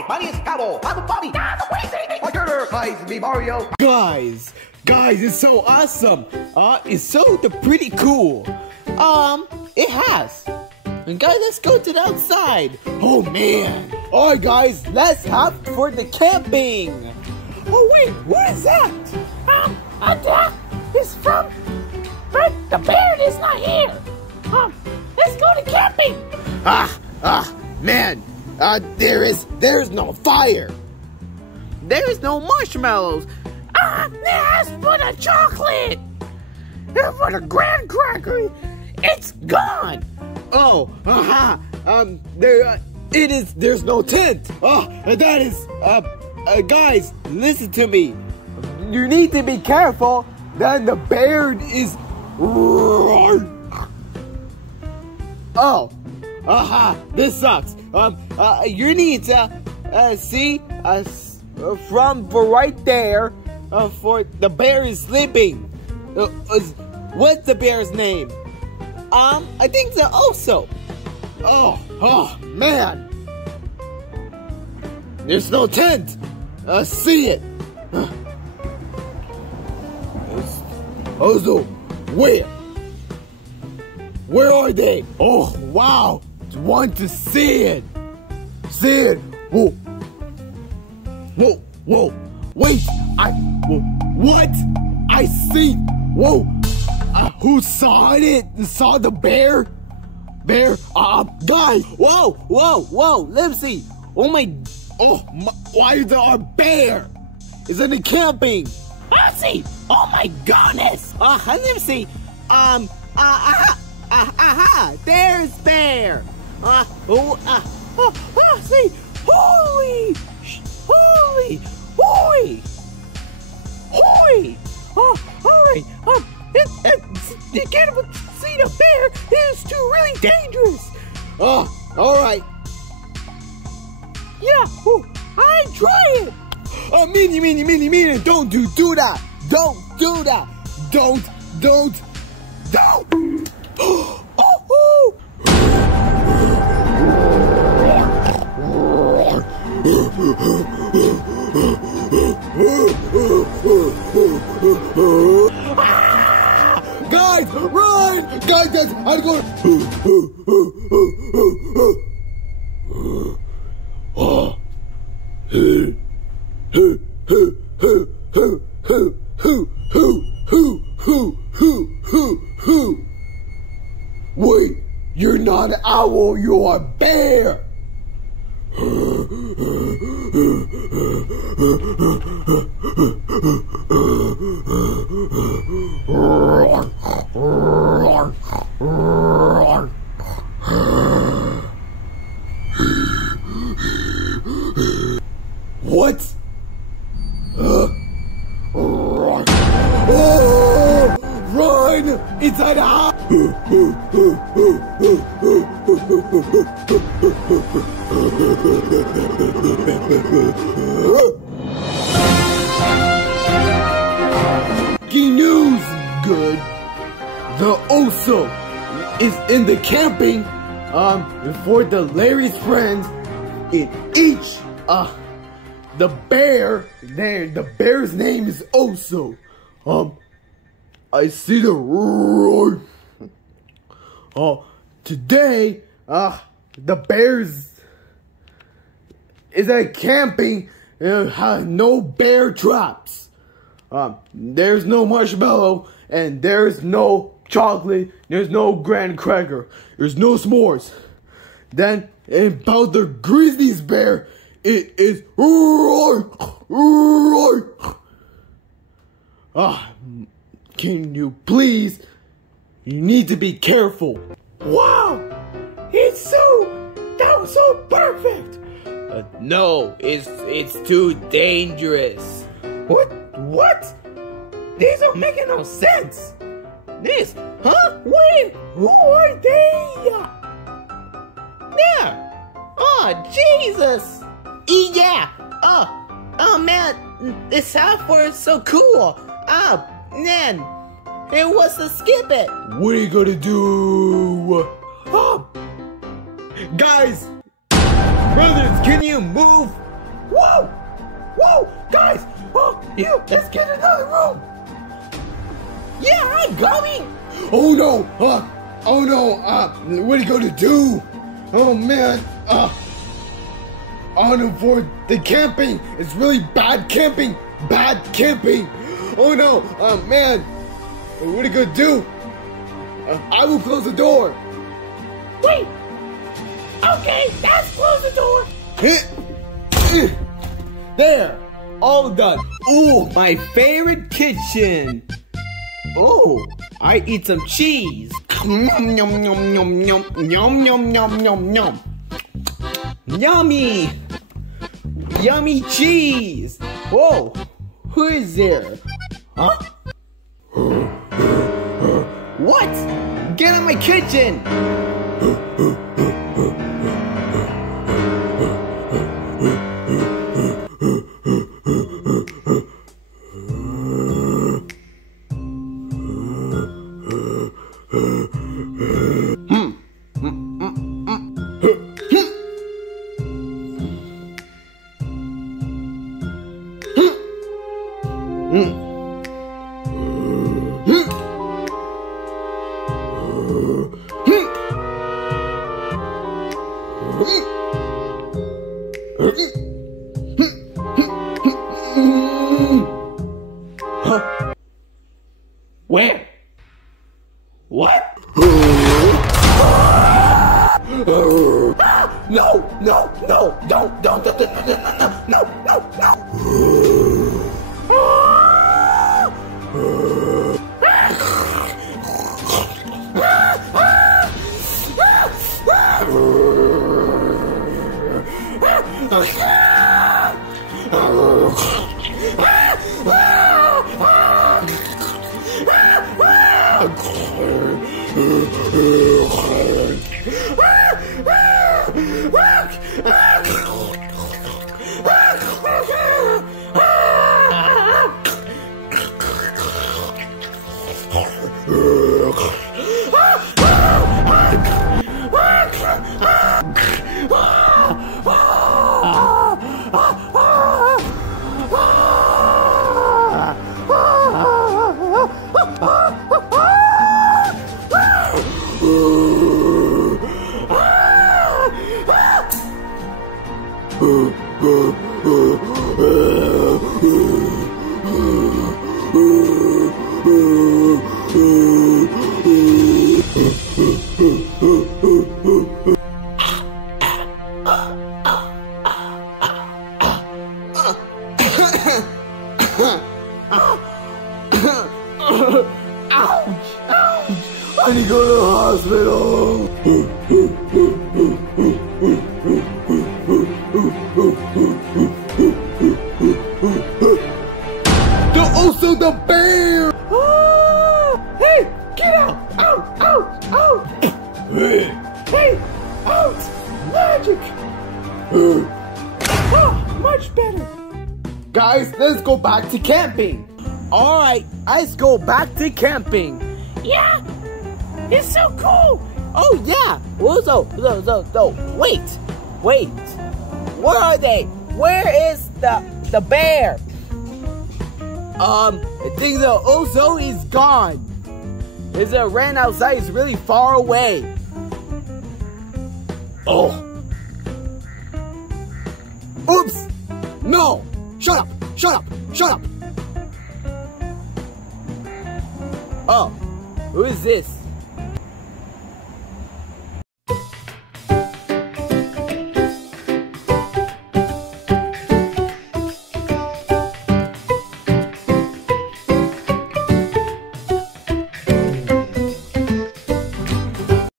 Hi, my name is Gabo. I'm Bobby. My turner. Hi, it's me, Mario. Guys, it's so awesome. It's so pretty cool. It has. And guys, let's go to the outside. Oh man. All right, guys, let's have for the camping. Oh wait, what is that? That is from, but the bear is not here. Let's go to camping. Man, there's no fire. There's no marshmallows. As for the chocolate, and for the graham cracker, it's gone. Oh, there's no tent. That is, guys, listen to me. You need to be careful. Then the bear is. This sucks. You need to see from right there. For the bear is sleeping. What's the bear's name? I think so. Also. Oh man. There's no tent. See it. Also, where are they? Oh wow. Want to see it. See it. Whoa. Wait. What? I see. Whoa. Who saw it? Saw the bear? Guys. Whoa. Let me see. Why is there a bear? It's in the camping. I see. Oh my goodness. Let me see. There's bear. See. Holy. Alright. You can't even see the bear. It's too really dangerous. Alright. Yeah, I try it. Meanie, don't do that. Don't do that. Don't. Guys, run! Guys, I'm going. Wait, you're not an owl, you're a bear. What? Run! Inside the house! Breaking news, good. The Oso is in the camping for the Larry's friends in each the bear there. The bear's name is Oso. I see the roar. Today the bears is at camping. No bear traps. There's no marshmallow, and there's no chocolate, there's no graham cracker, there's no s'mores. Then, about the grizzly's bear, it is roar. Can you please? You need to be careful. Wow, that was so perfect. No, it's too dangerous. What? These don't make no sense. Wait, who are they? Yeah. Oh, Jesus. Yeah. Oh man, this software is so cool. Man, it was to skip it. What are you gonna do? Guys, brothers, can you move Whoa! Whoa! Guys! Oh, let's get another room! Yeah, I'm coming! Oh no! Oh no! What are you gonna do? Oh man! On avoid the camping! It's really bad camping! Bad camping! Oh no! Man! What are you gonna do? I will close the door! Wait! Okay, let's close the door! There! All done! Ooh, my favorite kitchen! Oh, I eat some cheese! Yum yum yum yum yum yum yum yum yum yum! Yummy! Yummy cheese! Whoa! Who is there? Huh? What? Get out of my kitchen! Where? What? No, no, no, don't, no, no, no. I need to go to the hospital. Also the bear. Hey, get out! Out! Out! Out! Hey, out! Magic! Much better. Guys, let's go back to camping. All right, let's go back to camping. Yeah, it's so cool. Oh yeah. So, wait. Where are they? Where is the bear? I think the Oso is gone. His ran outside. Is really far away. Oh. Oops. No. Shut up. Oh, who is this?